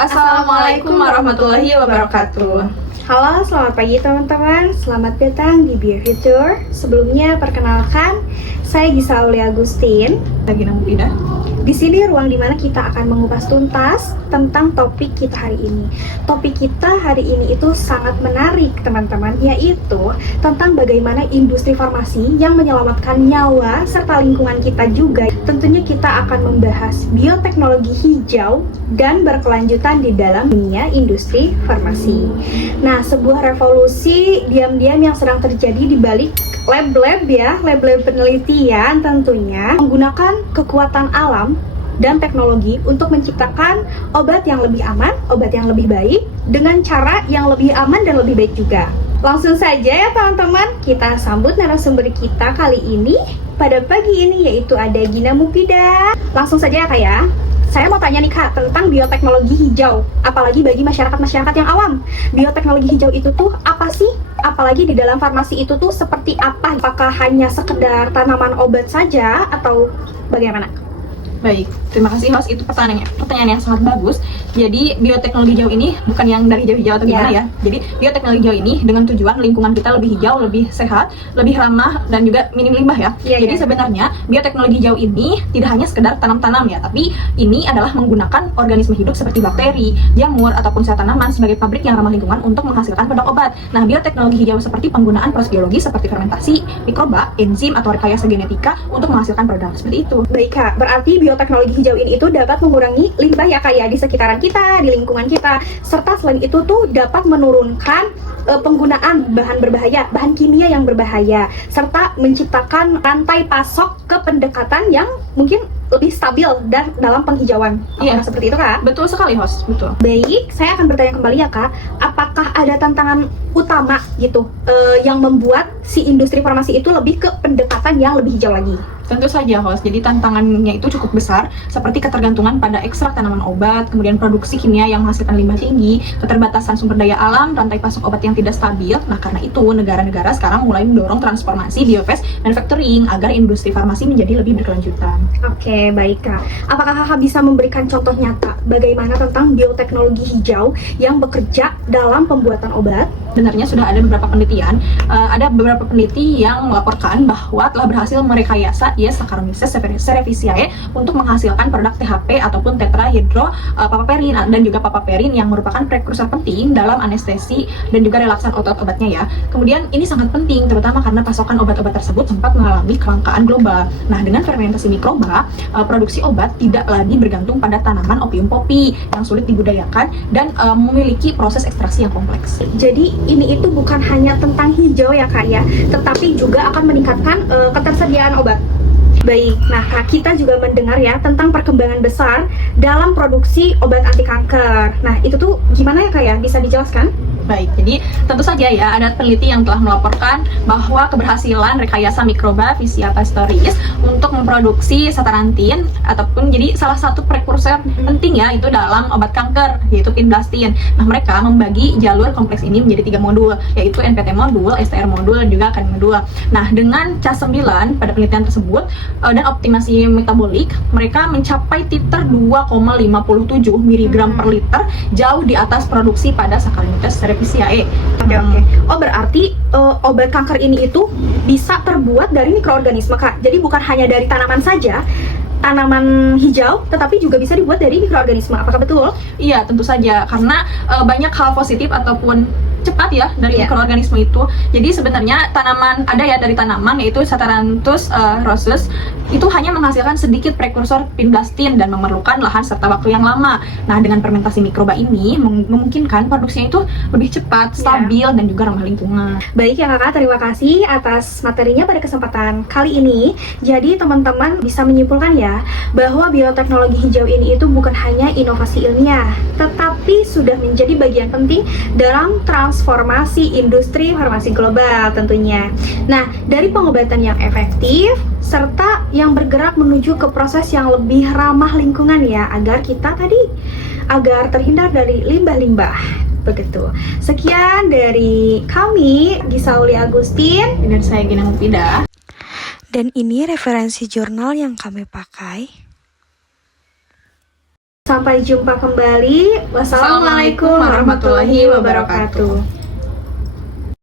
Assalamualaikum warahmatullahi wabarakatuh. Halo, selamat pagi teman-teman. Selamat datang di BioFuture. Sebelumnya perkenalkan, saya Gisa Aulia Agustin. Lagi Mufidah. Di sini ruang dimana kita akan mengupas tuntas tentang topik kita hari ini. Topik kita hari ini itu sangat menarik teman-teman, yaitu tentang bagaimana industri farmasi yang menyelamatkan nyawa serta lingkungan kita juga. Tentunya kita akan membahas bioteknologi hijau dan berkelanjutan di dalam dunia industri farmasi. Nah, sebuah revolusi diam-diam yang sedang terjadi di balik lab-lab penelitian tentunya menggunakan kekuatan alam dan teknologi untuk menciptakan obat yang lebih aman, obat yang lebih baik dengan cara yang lebih aman dan lebih baik juga. Langsung saja ya teman-teman, kita sambut narasumber kita kali ini pada pagi ini, yaitu ada Gina Mufidah. Langsung saja ya Kak ya. Saya mau tanya nih Kak, tentang bioteknologi hijau, apalagi bagi masyarakat-masyarakat yang awam. Bioteknologi hijau itu tuh apa sih? Apalagi di dalam farmasi itu tuh seperti apa? Apakah hanya sekedar tanaman obat saja atau bagaimana? Baik, terima kasih host. Itu pertanyaan yang sangat bagus. Jadi bioteknologi hijau ini bukan yang dari hijau-hijau atau gimana ya. Jadi bioteknologi hijau ini dengan tujuan lingkungan kita lebih hijau, lebih sehat, lebih ramah dan juga minim limbah ya. Jadi sebenarnya bioteknologi hijau ini tidak hanya sekedar tanam-tanam ya, tapi ini adalah menggunakan organisme hidup seperti bakteri, jamur ataupun sel tanaman sebagai pabrik yang ramah lingkungan untuk menghasilkan produk obat. Nah, bioteknologi hijau seperti penggunaan proses biologi seperti fermentasi, mikroba, enzim atau rekayasa genetika untuk menghasilkan produk seperti itu. Baik Kak, berarti bioteknologi hijau ini itu dapat mengurangi limbah ya Kak ya di sekitaran kita, di lingkungan kita, serta selain itu tuh dapat menurunkan penggunaan bahan berbahaya, bahan kimia yang berbahaya, serta menciptakan rantai pasok ke pendekatan yang mungkin lebih stabil dan dalam penghijauan. Iya, seperti itu Kak? Betul sekali host, betul. Baik, saya akan bertanya kembali ya Kak, apakah ada tantangan utama gitu yang membuat si industri farmasi itu lebih ke pendekatan yang lebih hijau lagi? Tentu saja host, jadi tantangannya itu cukup besar seperti ketergantungan pada ekstrak tanaman obat, kemudian produksi kimia yang menghasilkan limbah tinggi, keterbatasan sumber daya alam, rantai pasok obat yang tidak stabil. Nah, karena itu negara-negara sekarang mulai mendorong transformasi biofast manufacturing agar industri farmasi menjadi lebih berkelanjutan. Oke, baik Kak. Apakah Kakak bisa memberikan contoh nyata bagaimana tentang bioteknologi hijau yang bekerja dalam pembuatan obat? Sebenarnya sudah ada beberapa penelitian, ada beberapa peneliti yang melaporkan bahwa telah berhasil merekayasa Saccharomyces cerevisiae untuk menghasilkan produk THP ataupun tetrahydropapaperin dan juga papaperin yang merupakan prekursor penting dalam anestesi dan juga relaksan otot-obatnya ya. Kemudian ini sangat penting terutama karena pasokan obat-obat tersebut sempat mengalami kelangkaan global. Nah, dengan fermentasi mikroba, produksi obat tidak lagi bergantung pada tanaman opium poppy yang sulit dibudidayakan dan memiliki proses ekstraksi yang kompleks. Jadi ini itu bukan hanya tentang hijau ya Kak ya, tetapi juga akan meningkatkan ketersediaan obat. Baik, nah kita juga mendengar ya tentang perkembangan besar dalam produksi obat anti kanker. Nah, itu tuh gimana ya Kak ya? Bisa dijelaskan? Baik, jadi tentu saja ya ada peneliti yang telah melaporkan bahwa keberhasilan rekayasa mikroba Vicia pastoris untuk memproduksi satarantin ataupun jadi salah satu prekursor penting ya itu dalam obat kanker yaitu pinblastin. Nah, mereka membagi jalur kompleks ini menjadi 3 modul yaitu NPT modul, STR modul dan juga KAN modul. Nah, dengan Cas9 pada penelitian tersebut dan optimasi metabolik, mereka mencapai titer 2,57 mg per liter jauh di atas produksi pada Saccharomyces cerevisiae. Oke. Oh, berarti obat kanker ini itu bisa terbuat dari mikroorganisme Kak. Jadi bukan hanya dari tanaman saja, tanaman hijau, tetapi juga bisa dibuat dari mikroorganisme. Apakah betul? Iya, tentu saja karena banyak hal positif ataupun cepat ya dari mikroorganisme itu. Jadi sebenarnya tanaman ada ya dari tanaman yaitu Staudanthus roseus itu hanya menghasilkan sedikit prekursor pinblastin dan memerlukan lahan serta waktu yang lama. Nah, dengan fermentasi mikroba ini memungkinkan produksinya itu lebih cepat, stabil dan juga ramah lingkungan. Baik ya Kakak, terima kasih atas materinya pada kesempatan kali ini. Jadi teman-teman bisa menyimpulkan ya bahwa bioteknologi hijau ini itu bukan hanya inovasi ilmiah, tetapi sudah menjadi bagian penting dalam transformasi industri farmasi global tentunya. Nah, dari pengobatan yang efektif serta yang bergerak menuju ke proses yang lebih ramah lingkungan ya, agar terhindar dari limbah-limbah. Begitu. Sekian dari kami, Gisa Aulia Agustin dan saya Gina Mufidah. Dan ini referensi jurnal yang kami pakai. Sampai jumpa kembali. Wassalamualaikum warahmatullahi wabarakatuh.